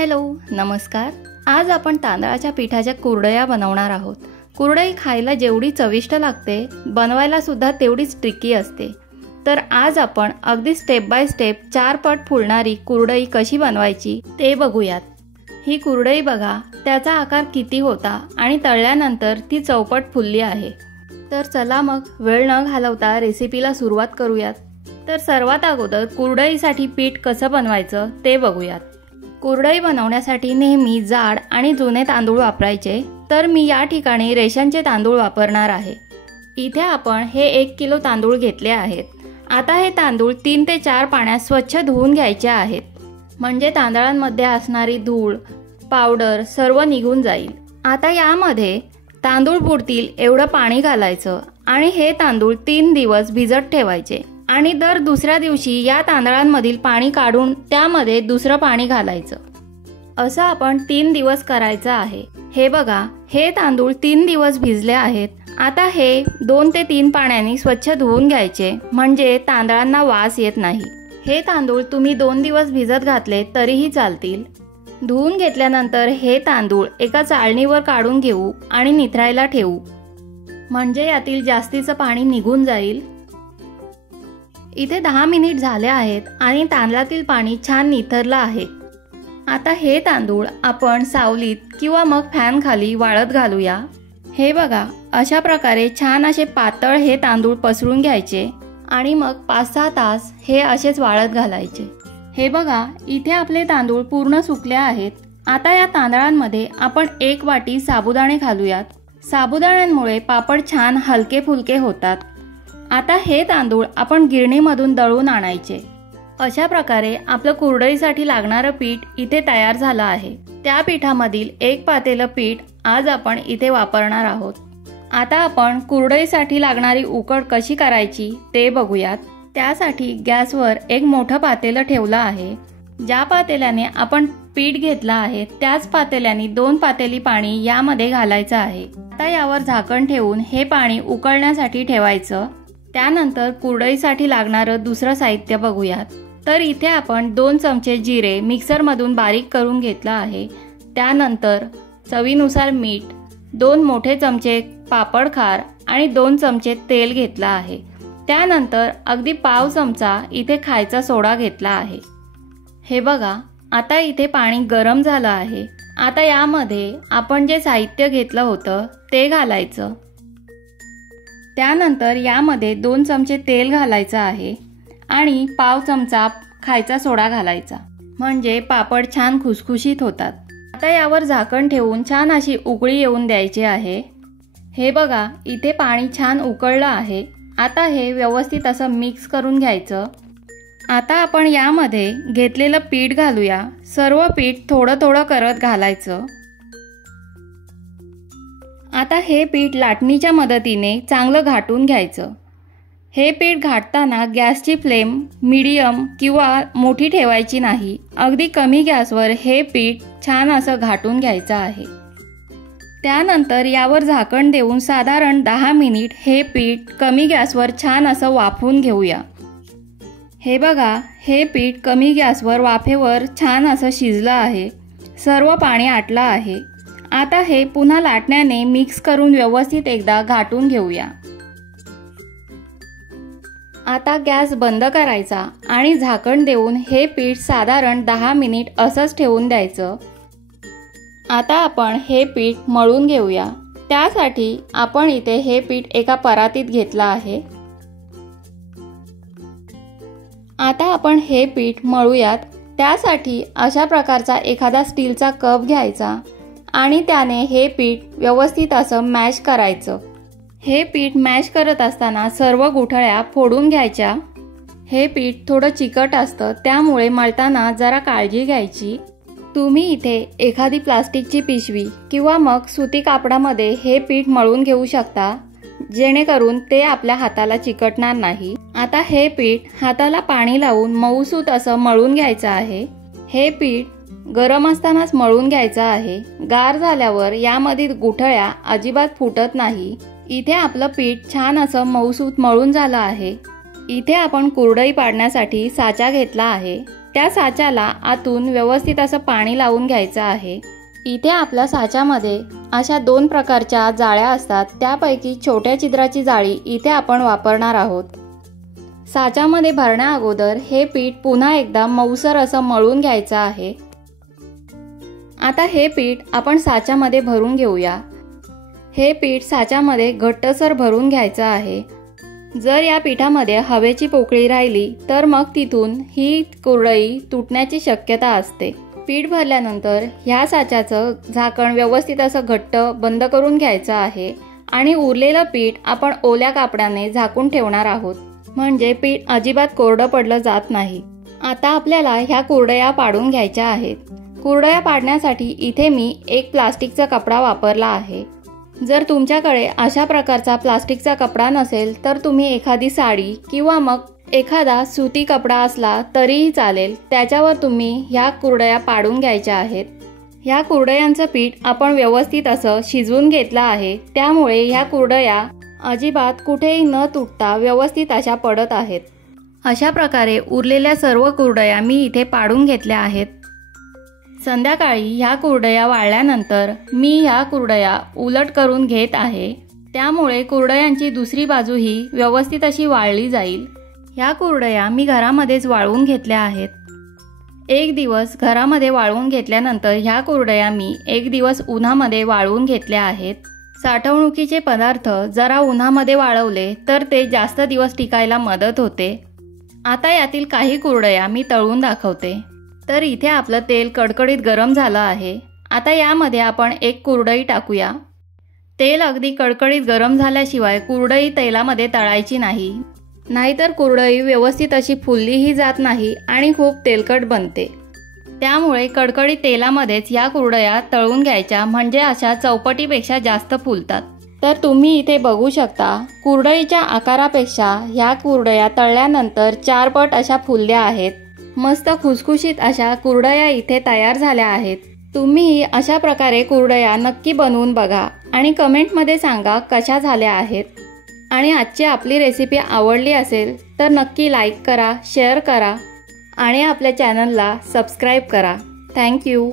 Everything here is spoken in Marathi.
हॅलो, नमस्कार। आज आपण तांदळाच्या पिठाच्या कुरडया बनवणार आहोत। कुरडई खायला जेवढी चविष्ट लागते, बनवायला सुद्धा तेवढीच ट्रिकी असते। तर आज आपण अगदी स्टेप बाय स्टेप 4 पट फुलणारी कुरडई कशी बनवायची ते बघूयात। ही कुरडई बघा, त्याचा आकार किती होता आणि तळल्यानंतर ती चौपट फुलली आहे। तर चला मग वेळ न घालवता रेसिपीला सुरुवात करूयात। तर सर्वात अगोदर कुरडईसाठी पीठ कसं बनवायचं ते बघूयात। कुरडई बनवण्यासाठी नेहमी जाड आणि जुने तांदूळ वापरायचे, तर मी या ठिकाणी रेशनचे तांदूळ वापरणार आहे। इथे आपण हे 1 किलो तांदूळ घेतले आहेत। आता हे तांदूळ 3 ते 4 पाण्यात स्वच्छ धुवून घ्यायचे आहेत, म्हणजे तांदळांमध्ये असणारी धूळ, पावडर सर्व निघून जाईल। आता यामध्ये तांदूळ बुडतील एवढं पाणी घालायचं आणि हे तांदूळ 3 दिवस भिजत ठेवायचे आणि दर दुसऱ्या दिवशी या तांदळांमधील पाणी काढून त्यामध्ये दुसरं पाणी घालायचं। असं आपण 3 दिवस करायचं आहे। हे बघा, हे तांदूळ 3 दिवस भिजले आहेत। आता हे 2 ते 3 पाण्याने स्वच्छ धुवून घ्यायचे, म्हणजे तांदळांना वास येत नाही। हे तांदूळ तुम्ही 2 दिवस भिजत घातले तरीही चालतील। धुवून घेतल्यानंतर हे तांदूळ एका चाळणीवर काढून घेऊ आणि निथरायला ठेवू, म्हणजे यातील जास्तीचं पाणी निघून जाईल। इथे 10 मिनिट झाले आहेत आणि तांदळातील पाणी छान निथरलं आहे। आता हे तांदूळ आपण सावलीत किंवा मग फॅन खाली वाळत घालूया। हे बघा, अशा प्रकारे छान असे पातळ हे तांदूळ पसरून घ्यायचे आणि मग 5-6 तास हे असेच वाळत घालायचे। हे बघा, इथे आपले तांदूळ पूर्ण सुकले आहेत। आता या तांदळांमध्ये आपण 1 वाटी साबुदाणे घालूयात। साबुदाण्यांमुळे पापड छान हलके फुलके होतात। आता हे तांदूळ आपण गिरणीमधून दळून आणायचे। अशा प्रकारे आपलं कुरडईसाठी लागणारं पीठ इथे तयार झालं आहे। त्या पिठामधील 1 पातेलं पीठ आज आपण इथे वापरणार आहोत। आता आपण कुरडईसाठी लागणारी उकड कशी करायची ते बघूयात। त्यासाठी गॅसवर एक मोठं पातेलं ठेवलं आहे। ज्या पातेल्याने आपण पीठ घेतलं आहे त्याच पातेल्याने 2 पातेली पाणी यामध्ये घालायचं आहे। आता यावर झाकण ठेवून हे पाणी उकळण्यासाठी ठेवायचं। त्यानंतर कुरडईसाठी लागणारं दुसरं साहित्य बघूयात। तर इथे आपण 2 चमचे जिरे मिक्सरमधून बारीक करून घेतलं आहे। त्यानंतर चवीनुसार मीठ, 2 मोठे चमचे पापड खार आणि 2 चमचे तेल घेतलं आहे। त्यानंतर अगदी पाव चमचा इथे खायचा सोडा घेतला आहे। हे बघा, आता इथे पाणी गरम झालं आहे। आता यामध्ये आपण जे साहित्य घेतलं होतं ते घालायचं। त्यानंतर यामध्ये 2 चमचे तेल घालायचं आहे आणि पाव चमचा खायचा सोडा घालायचा, म्हणजे पापड छान खुसखुशीत होतात। आता यावर झाकण ठेवून छान अशी उकळी येऊन द्यायची आहे। हे बघा, इथे पाणी छान उकळलं आहे। आता हे व्यवस्थित असं मिक्स करून घ्यायचं। आता आपण यामध्ये घेतलेलं पीठ घालूया। सर्व पीठ थोडं थोडं करत घालायचं। आता हे पीठ लाटणीच्या मदतीने चांगलं घाटून घ्यायचं। हे पीठ घाटताना गॅसची फ्लेम मीडियम किंवा मोठी ठेवायची नाही। अगदी कमी गॅसवर हे पीठ छान असं घाटून घ्यायचं आहे। त्यानंतर यावर झाकण देऊन साधारण 10 मिनिट हे पीठ कमी गॅसवर छान असं वाफवून घेऊया। हे बघा, हे पीठ कमी गॅसवर वाफेवर छान असं शिजलं आहे। सर्व पाणी आटलं आहे। आता हे पुन्हा लाटण्याने मिक्स करून व्यवस्थित एकदा घाटून घेऊया। आता गॅस बंद करायचा आणि झाकण देऊन हे पीठ साधारण 10 मिनिट असंच ठेवून द्यायचं। आता आपण हे पीठ मळून घेऊया। त्यासाठी आपण इथे हे पीठ एका परातीत घेतलं आहे। आता आपण हे पीठ मळूयात। त्यासाठी अशा प्रकारचा एखादा स्टीलचा कप घ्यायचा आणि त्याने हे पीठ व्यवस्थित असं मॅश करायचं। हे पीठ मॅश करत असताना सर्व गुठळ्या फोडून घ्यायच्या। हे पीठ थोडं चिकट असतं, त्यामुळे मळताना जरा काळजी घ्यायची। तुम्ही इथे एखादी प्लास्टिकची पिशवी किंवा मग सुती कापडामध्ये हे पीठ मळून घेऊ शकता, जेणेकरून ते आपल्या हाताला चिकटणार नाही। आता हे पीठ हाताला पाणी लावून मऊसूत असं मळून घ्यायचं आहे। हे पीठ गरम असतानाच मळून घ्यायचं आहे। गार झाल्यावर यामधील गुठळ्या अजिबात फुटत नाही। इथे आपलं पीठ छान असं मऊसूत मळून झालं आहे। इथे आपण कुरडई पाडण्यासाठी साचा घेतला आहे। त्या साच्याला आतून व्यवस्थित असं पाणी लावून घ्यायचं आहे। इथे आपल्या साच्यामध्ये अशा 2 प्रकारच्या जाळ्या असतात, त्यापैकी छोट्या छिद्राची जाळी इथे आपण वापरणार आहोत। साच्यामध्ये भरण्या अगोदर हे पीठ पुन्हा एकदा मऊसर असं मळून घ्यायचं आहे। आता हे पीठ आपण साच्यामध्ये भरून घेऊया। हे पीठ साच्यामध्ये घट्टसर भरून घ्यायचं आहे। जर या पिठामध्ये हवेची पोकळी राहिली तर मग तिथून ही कुरडई तुटण्याची शक्यता असते। पीठ भरल्यानंतर ह्या साच्याचं झाकण व्यवस्थित असं घट्ट बंद करून घ्यायचं आहे आणि उरलेलं पीठ आपण ओल्या कापडाने झाकून ठेवणार आहोत, म्हणजे पीठ अजिबात कोरडं पडलं जात नाही। आता आपल्याला ह्या कुरडया पाडून घ्यायच्या आहेत। कुरडया पाडण्यासाठी इथे मी एक प्लास्टिकचा कपडा वापरला आहे। जर तुमच्याकडे अशा प्रकारचा प्लास्टिकचा कपडा नसेल तर तुम्ही एखादी साडी किंवा मग एखादा सुती कपडा असला तरीही चालेल, त्याच्यावर तुम्ही ह्या कुरडया पाडून घ्यायच्या आहेत। ह्या कुरडयांचं पीठ आपण व्यवस्थित असं शिजवून घेतलं आहे, त्यामुळे ह्या कुरडया अजिबात कुठेही न तुटता व्यवस्थित अशा पडत आहेत। अशा प्रकारे उरलेल्या सर्व कुरडया मी इथे पाडून घेतल्या आहेत। संध्याकाळी ह्या कुरडया वाळल्यानंतर मी ह्या कुरडया उलट करून घेत आहे, त्यामुळे कुरडयांची दुसरी बाजूही व्यवस्थित अशी वाळली जाईल। ह्या कुरडया मी घरामध्येच वाळवून घेतल्या आहेत। एक दिवस घरामध्ये वाळवून घेतल्यानंतर ह्या कुरडया मी एक दिवस उन्हामध्ये वाळवून घेतल्या आहेत। साठवणुकीचे पदार्थ जरा उन्हामध्ये वाळवले तर ते जास्त दिवस टिकायला मदत होते। आता यातील काही कुरडया मी तळून दाखवते। तर इथे आपलं तेल कडकडीत गरम झालं आहे। आता यामध्ये आपण एक कुरडई टाकूया। तेल अगदी कडकडीत गरम झाल्याशिवाय कुरडई तेलामध्ये तळायची नाही, नाहीतर कुरडई व्यवस्थित अशी फुललीही जात नाही आणि खूप तेलकट बनते। त्यामुळे कडकडीत तेलामध्येच या कुरडया तळून घ्यायच्या, म्हणजे अशा चौपटीपेक्षा जास्त फुलतात। तर तुम्ही इथे बघू शकता, कुरडईच्या आकारापेक्षा ह्या कुरडया तळल्यानंतर 4 पट अशा फुलल्या आहेत। मस्त खुसखुशीत अशा कुरडया इथे तयार झाल्या आहेत। तुम्ही अशा प्रकारे कुरडया नक्की बनवून बघा आणि कमेंटमध्ये सांगा कशा झाल्या आहेत। आणि आजची आपली रेसिपी आवडली असेल तर नक्की लाईक करा, शेअर करा आणि आपल्या चॅनलला सबस्क्राईब करा। थँक्यू।